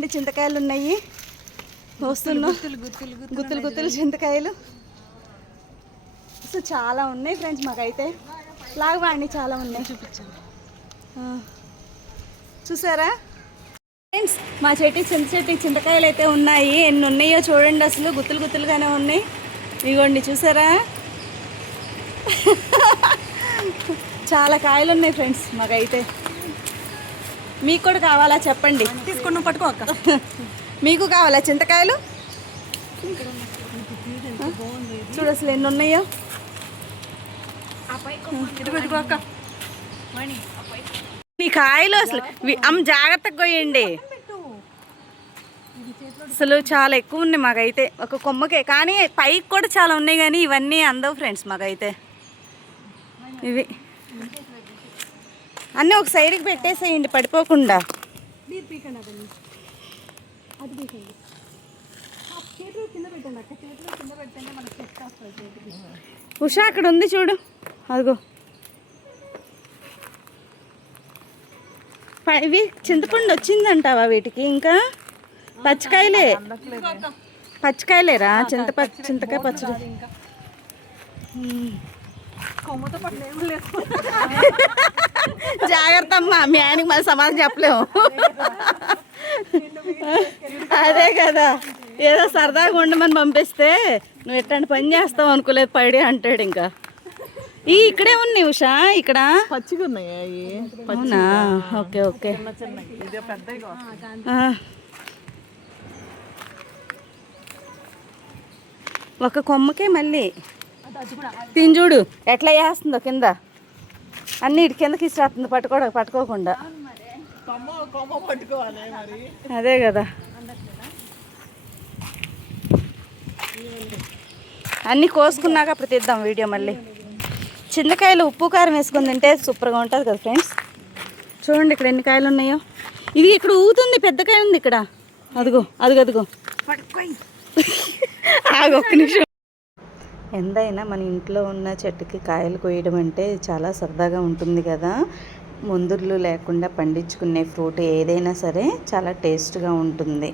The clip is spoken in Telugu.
చూడండి చింతకాయలు ఉన్నాయి, వస్తున్నాం. గుత్తులు గుత్తులు చింతకాయలు. సో చాలా ఉన్నాయి ఫ్రెండ్స్ మాకైతే. లాగవాడిని చాలా ఉన్నాయి, చూపించాను. చూసారా ఫ్రెండ్స్, మా చెట్టు చింతకాయలు అయితే ఉన్నాయి. ఎన్ని ఉన్నాయో చూడండి, అసలు గుత్తులు గుత్తులుగానే ఉన్నాయి. ఇదిగోండి చూసారా, చాలా కాయలు ఉన్నాయి ఫ్రెండ్స్ మాకైతే. మీకు కూడా కావాలా చెప్పండి, తీసుకుని పట్టుకో అక్క. మీకు కావాలా చింతకాయలు? చూడు అసలు ఎన్ని ఉన్నాయో. ఈ కాయలు అసలు జాగ్రత్తగా కొయ్యండి. అసలు చాలా ఎక్కువ ఉన్నాయి మాకైతే ఒక కొమ్మకే, కానీ పైకి కూడా చాలా ఉన్నాయి, కానీ ఇవన్నీ అందవు ఫ్రెండ్స్ మాకైతే. ఇవి అన్నీ ఒక సైడ్కి పెట్టేసేయండి పడిపోకుండా. ఉషా అక్కడ ఉంది చూడు, అదిగో. ఇవి చింతపండు వచ్చిందంటావా వీటికి? ఇంకా పచ్చికాయలేరా? చింతకాయ పచ్చడి. జాగ్రత్త అమ్మా, మీ ఆయనకి మళ్ళీ సమాధానం చెప్పలేము. అదే కదా, ఏదో సరదాగా ఉండమని పంపిస్తే నువ్వు ఎట్లాంటి పని చేస్తావు అనుకోలేదు, పడి అంటాడు. ఇంకా ఇక్కడే ఉన్నాయి ఉషా, ఇక్కడ పచ్చిగా ఉన్నాయి. అవునా, ఓకే ఓకే. ఒక కొమ్మకే మళ్ళీ తిని చూడు ఎట్లా వేస్తుందో, కింద అన్ని ఇటు కిందకి ఇస్తుతుంది పట్టుకోకుండా. అదే కదా, అన్నీ కోసుకున్నాక అప్పుడు తీద్దాం వీడియో మళ్ళీ. చింతకాయలు ఉప్పు కారం వేసుకొని తింటే సూపర్గా ఉంటుంది కదా ఫ్రెండ్స్. చూడండి ఇక్కడ ఎన్ని కాయలు ఉన్నాయో. ఇది ఇక్కడ ఊగుతుంది, పెద్ద కాయ ఉంది ఇక్కడ, అదిగో అదిగో. ఒక్క నిమిషం. ఎంతైనా మన ఇంట్లో ఉన్న చెట్టుకి కాయలు కోయడం అంటే చాలా సరదాగా ఉంటుంది కదా. మందులు లేకుండా పండించుకునే ఫ్రూట్ ఏదైనా సరే చాలా టేస్ట్గా ఉంటుంది.